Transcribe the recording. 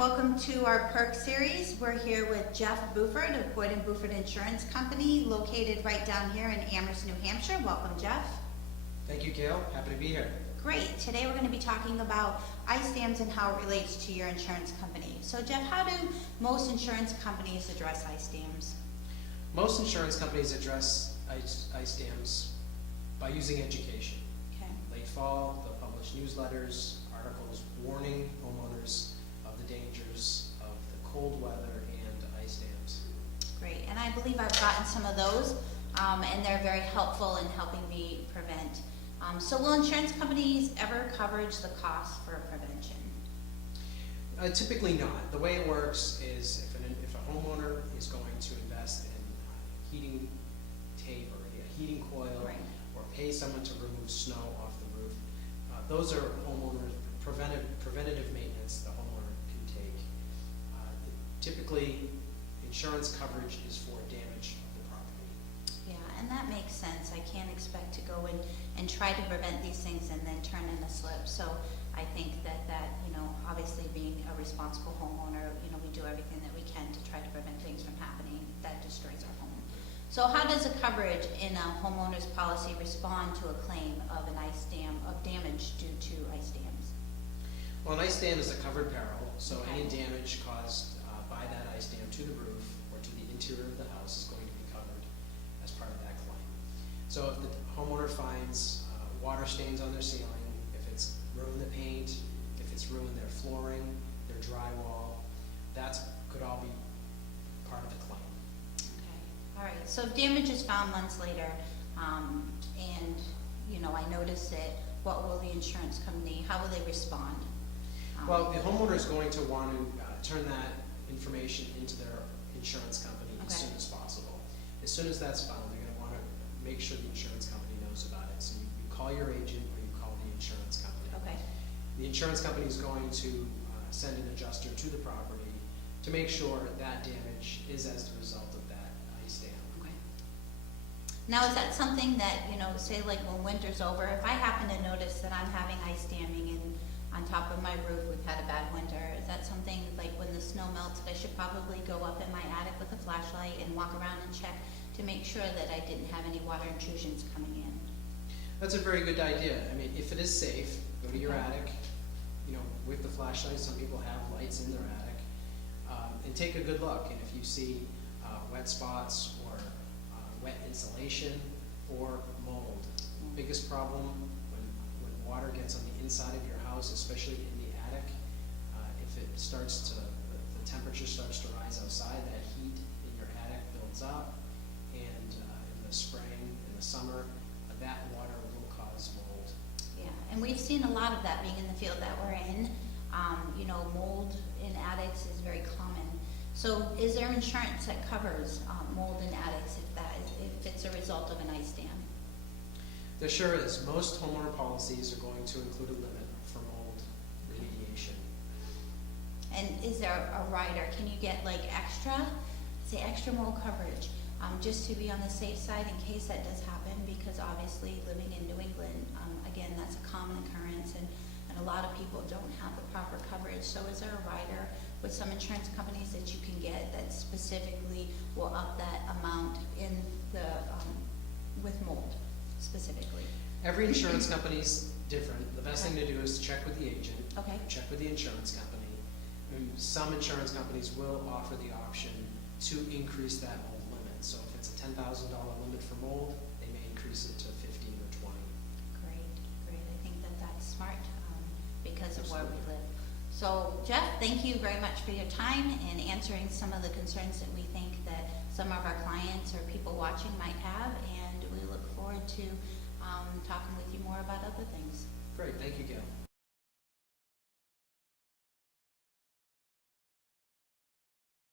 welcome to our PERC series. We're here with Jeff Boufford of Boyd and Boufford Insurance Company, located right down here in Amherst, New Hampshire. Welcome, Jeff. Thank you, Gail. Happy to be here. Great. Today we're going to be talking about ice dams and how it relates to your insurance company. So, Jeff, how do most insurance companies address ice dams? Most insurance companies address ice dams by using education. Okay. Late fall, they'll publish newsletters, articles warning homeowners of the dangers of the cold weather and ice dams. Great. And I believe I've gotten some of those, and they're very helpful in helping me prevent. So will insurance companies ever coverage the cost for prevention? Typically not. The way it works is if a homeowner is going to invest in heating tape or a heating coil, Right. or pay someone to remove snow off the roof, those are homeowners preventative maintenance the homeowner can take. Typically, insurance coverage is for damage of the property. Yeah, and that makes sense. I can't expect to go in and try to prevent these things and then turn in a slip. So I think that obviously being a responsible homeowner, we do everything that we can to try to prevent things from happening that destroys our home. So how does a coverage in a homeowner's policy respond to a claim of an ice dam, of damage due to ice dams? Well, an ice dam is a covered peril, so Okay. any damage caused by that ice dam to the roof or to the interior of the house is going to be covered as part of that claim. So if the homeowner finds water stains on their ceiling, if it's ruined the paint, if it's ruined their flooring, their drywall, that could all be part of the claim. Okay, all right. So if damage is found months later, and I notice it, what will the insurance company, how will they respond? Well, the homeowner is going to want to turn that information into their insurance company as Okay. soon as possible. As soon as that's found, they're going to want to make sure the insurance company knows about it. So you call your agent or you call the insurance company. Okay. The insurance company is going to send an adjuster to the property to make sure that damage is as the result of that ice dam. Okay. Now, is that something that, say like when winter's over, if I happen to notice that I'm having ice damming and on top of my roof, we've had a bad winter, is that something like when the snow melts, I should probably go up in my attic with a flashlight and walk around and check to make sure that I didn't have any water intrusions coming in? That's a very good idea. I mean, if it is safe, go to your Okay. attic, with the flashlight. Some people have lights in their attic, and take a good look. And if you see wet spots or wet insulation or mold, biggest problem when water gets on the inside of your house, especially in the attic, if it starts to, the temperature starts to rise outside, that heat in your attic builds up, and in the spring, in the summer, that water will cause mold. Yeah, and we've seen a lot of that being in the field that we're in. Mold in attics is very common. So is there insurance that covers mold in attics if it's a result of an ice dam? There sure is. Most homeowner policies are going to include a limit for mold remediation. And is there a rider? Can you get like extra mold coverage, just to be on the safe side in case that does happen? Because obviously living in New England, again, that's a common occurrence, and a lot of people don't have the proper coverage. So is there a rider with some insurance companies that you can get that specifically will up that amount in the with mold specifically? Every insurance company is different. The best thing to do is check with the agent, Okay. check with the insurance company. And some insurance companies will offer the option to increase that mold limit. So if it's a $10,000 limit for mold, they may increase it to 15 or 20. Great. I think that's smart because of where we live. So, Jeff, thank you very much for your time and answering some of the concerns that we think that some of our clients or people watching might have, and we look forward to talking with you more about other things. Great, thank you, Gail.